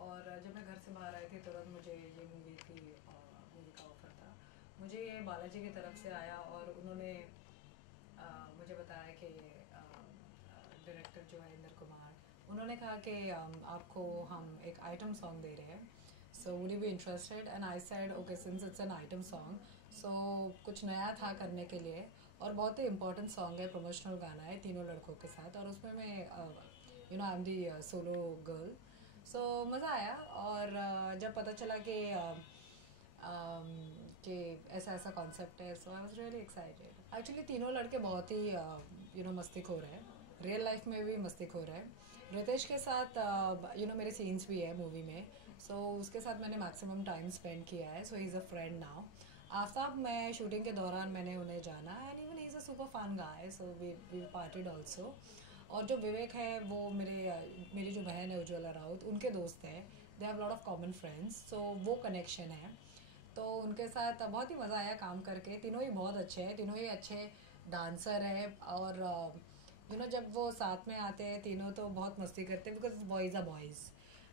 और जब मैं घर से बाहर आई थी तुरंत मुझे ये मूवी का ऑफ़र था। मुझे ये बालाजी की तरफ से आया और उन्होंने मुझे बताया कि डायरेक्टर जो है इंद्र कुमार, उन्होंने कहा कि आपको हम एक आइटम सॉन्ग दे रहे हैं, so would you be interested, and I said okay since it's an item song, so कुछ नया था करने के लिए। और बहुत ही इंपॉर्टेंट सॉन्ग है, प्रमोशनल गाना है तीनों लड़कों के साथ, और उसमें मैं I am the solo girl. So मज़ा आया। और जब पता चला कि ऐसा ऐसा कॉन्सेप्ट है, so I was really excited. Actually तीनों लड़के बहुत ही मस्तीखोर है, रियल लाइफ में भी मस्तीखोर है। रितेश के साथ मेरे सीन्स भी है मूवी में, सो उसके साथ मैंने मैक्सिमम टाइम स्पेंड किया है, so he is a friend now. Aftab, मैं शूटिंग के दौरान मैंने उन्हें जाना, and even he is a super fun guy, so we partied also. और जो विवेक है वो मेरी जो बहन है उज्ज्वला राउत, उनके दोस्त हैं, they have lot of common friends, so वो कनेक्शन है। तो उनके साथ बहुत ही मज़ा आया काम करके। तीनों ही बहुत अच्छे हैं, तीनों ही अच्छे डांसर हैं। और जब वो साथ में आते हैं तीनों तो बहुत मस्ती करते हैं, बिकॉज बॉयज़ आर बॉयज़,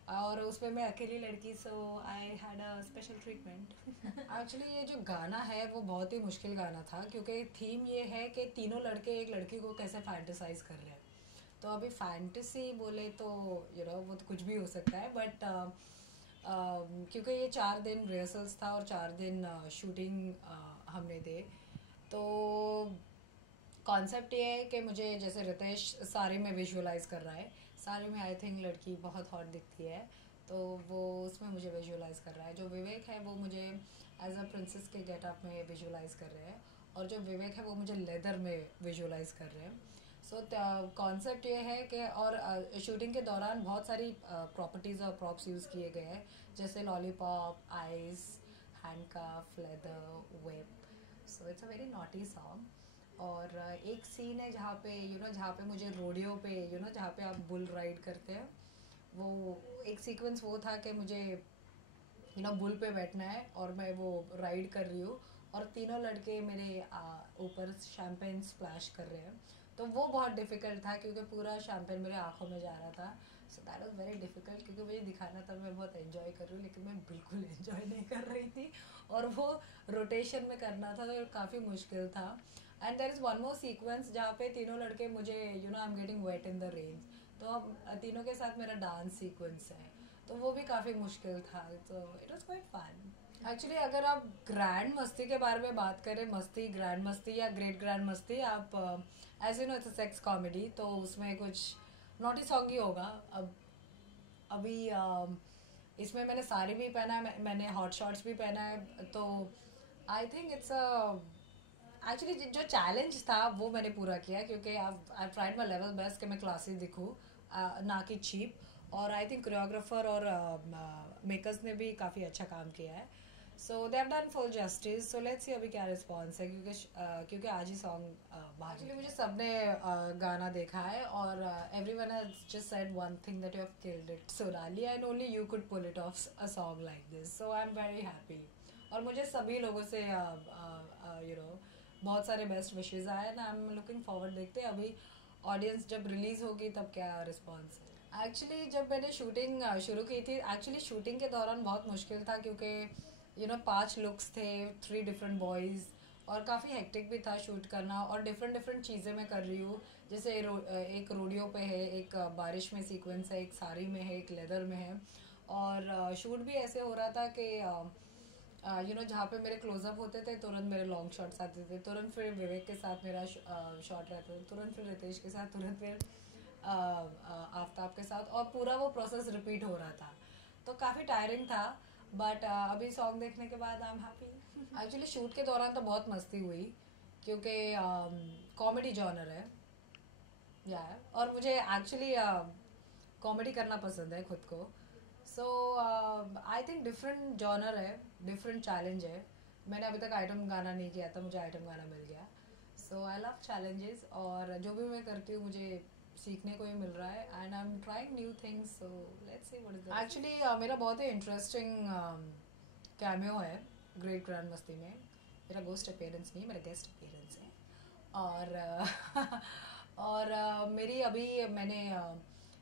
और उसमें मैं अकेली लड़की, so I had a special treatment. Actually ये जो गाना है वो बहुत ही मुश्किल गाना था, क्योंकि थीम ये है कि तीनों लड़के एक लड़की को कैसे फैंटेसाइज कर रहे हैं। तो अभी फैंटेसी बोले तो वो तो कुछ भी हो सकता है, बट क्योंकि ये 4 दिन रिहर्सल्स था और 4 दिन शूटिंग हमने दे, तो कॉन्सेप्ट ये है कि मुझे, जैसे रितेश सारे में विजुअलाइज कर रहा है, सारे में आई थिंक लड़की बहुत हॉट दिखती है, तो वो उसमें मुझे विजुअलाइज कर रहा है। जो विवेक है वो मुझे एज अ प्रिंसेस के गेटअप में विजुअलाइज कर रहे हैं, और जो विवेक है वो मुझे लेदर में विजुअलाइज कर रहे हैं। सो कॉन्सेप्ट ये है कि, और शूटिंग के दौरान बहुत सारी प्रॉपर्टीज़ और प्रॉप्स यूज़ किए गए हैं, जैसे lollipop, ice, handcuff, leather, web. So it's a very naughty song. और एक सीन है जहाँ पे जहाँ पे मुझे रोडियो पे जहाँ पे आप बुल राइड करते हैं, वो एक सीक्वेंस वो था कि मुझे बुल पे बैठना है और मैं वो राइड कर रही हूँ, और तीनों लड़के मेरे ऊपर शैम्पेन स्प्लैश कर रहे हैं। तो वो बहुत डिफ़िकल्ट था, क्योंकि पूरा शैम्पेन मेरे आंखों में जा रहा था। So that was very difficult, क्योंकि मुझे दिखाना था मैं बहुत एंजॉय कर रही हूँ, लेकिन मैं बिल्कुल एंजॉय नहीं कर रही थी, और वो रोटेशन में करना था तो काफ़ी मुश्किल था। And there is one more sequence जहाँ पे तीनों लड़के मुझे I am getting wait in the range, तो हम तीनों के साथ मेरा डांस सीक्वेंस है, तो वो भी काफ़ी मुश्किल था, तो it was quite fun. Actually अगर आप ग्रैंड मस्ती के बारे में बात करें, मस्ती, ग्रैंड मस्ती या ग्रेट ग्रैंड मस्ती, आप as you know it's a sex comedy, तो उसमें कुछ नॉटी सॉन्ग ही होगा। अब अभी इसमें मैंने साड़ी भी पहना है, मैंने हॉट शॉर्ट्स भी पहना है, तो I think it's a actually जो चैलेंज था वो मैंने पूरा किया, क्योंकि I tried my level best कि मैं क्लासेस दिखूँ, ना कि चीप। और आई थिंक कोरियोग्राफर और मेकर्स ने भी काफ़ी अच्छा काम किया है, so they have done full justice. So let's see अभी क्या रिस्पॉन्स है, क्योंकि आज ही सॉन्ग बाहर। एक्चुअली मुझे सबने गाना देखा है, और everyone has just said one thing that you have killed it Sonali, and only you could pull it off a song like this, so I am very happy. और मुझे सभी लोगों से बहुत सारे बेस्ट विशेज़ आए, and I am looking forward, देखते हैं अभी ऑडियंस जब रिलीज़ होगी तब क्या रिस्पॉन्स है। एक्चुअली जब मैंने शूटिंग शुरू की थी, एक्चुअली शूटिंग के दौरान बहुत मुश्किल था, क्योंकि 5 लुक्स थे, 3 डिफरेंट बॉयज़, और काफ़ी हेक्टिक भी था शूट करना, और डिफरेंट डिफरेंट चीज़ें मैं कर रही हूँ, जैसे एक रोडियो पे है, एक बारिश में सीक्वेंस है, एक साड़ी में है, एक लेदर में है। और शूट भी ऐसे हो रहा था कि जहाँ पे मेरे क्लोजअप होते थे तुरंत मेरे लॉन्ग शॉट्स आते थे, तुरंत फिर विवेक के साथ मेरा शॉट रहता था, तुरंत फिर रितेश के साथ, तुरंत फिर आफ्ताब के साथ, और पूरा वो प्रोसेस रिपीट हो रहा था, तो काफ़ी टायरिंग था। बट अभी सॉन्ग देखने के बाद I am happy. Actually shoot के दौरान तो बहुत मस्ती हुई, क्योंकि कॉमेडी जॉनर है, या और मुझे एक्चुअली कॉमेडी करना पसंद है खुद को। सो आई थिंक डिफरेंट जॉनर है, डिफरेंट चैलेंज है। मैंने अभी तक आइटम गाना नहीं किया था, मुझे आइटम गाना मिल गया, सो आई लव चैलेंजेस, और जो भी मैं करती हूँ मुझे सीखने को ही मिल रहा है, and I am trying new things, so let's see what is the. Actually मेरा बहुत ही इंटरेस्टिंग कैमियो है ग्रेट ग्रैंड मस्ती में। मेरा गोस्ट अपीयरेंस नहीं, मेरा गेस्ट अपीयरेंस है। और और मेरी अभी मैंने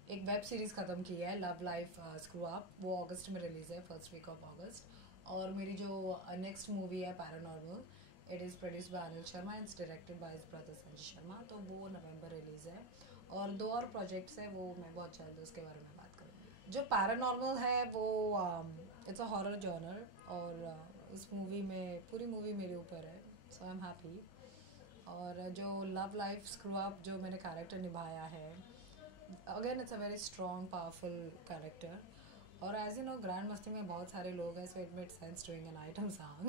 एक वेब सीरीज़ ख़त्म की है, लव लाइफ स्क्रू अप, वो अगस्त में रिलीज़ है, फर्स्ट वीक ऑफ अगस्त। और मेरी जो नेक्स्ट मूवी है paranormal, it is produced by Anil Sharma and directed by his brother Sanjay Sharma, तो वो नवंबर रिलीज़ है। और 2 और प्रोजेक्ट्स हैं, वो मैं बहुत जल्द उसके बारे में बात करूँगी। जो पैरानॉर्मल है वो इट्स अ हॉरर जॉनर, और इस मूवी में पूरी मूवी मेरे ऊपर है, सो आई एम हैप्पी। और जो लव लाइफ स्क्रू अप जो मैंने कैरेक्टर निभाया है, again it's a very strong powerful character. और एज यू नो ग्रैंड मस्ती में बहुत सारे लोग हैं, so it made sense doing an item song.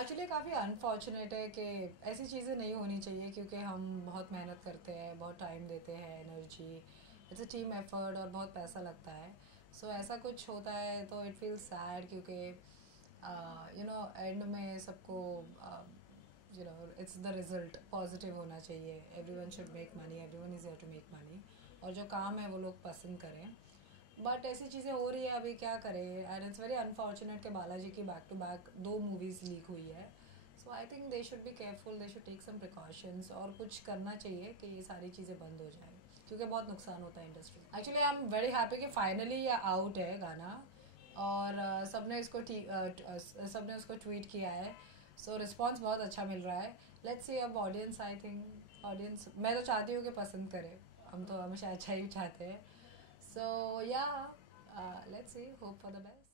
Actually काफ़ी अनफॉर्चुनेट है कि ऐसी चीज़ें नहीं होनी चाहिए, क्योंकि हम बहुत मेहनत करते हैं, बहुत टाइम देते हैं, energy, it's a team effort और बहुत पैसा लगता है। सो ऐसा कुछ होता है तो इट फील्स सैड, क्योंकि यू नो एंड में सबको you know it's the result positive होना चाहिए। Everyone should make money, everyone is here to make money, और जो काम है वो लोग पसंद करें। बट ऐसी चीज़ें हो रही है, अभी क्या करें, एंड इट्स वेरी अनफॉर्चुनेट कि बालाजी की back to back 2 movies leak हुई है। So I think they should be careful, they should take some precautions, और कुछ करना चाहिए कि ये सारी चीज़ें बंद हो जाए, क्योंकि बहुत नुकसान होता है industry. Actually I am very happy कि फाइनली ये आउट है गाना, और सबने उसको ट्वीट किया है, सो रिस्पॉन्स बहुत अच्छा मिल रहा है। लेट्स सी अब ऑडियंस, आई थिंक ऑडियंस, मैं तो चाहती हूँ कि पसंद करे, हम तो हमेशा अच्छा ही चाहते हैं। So yeah, let's see, hope for the best.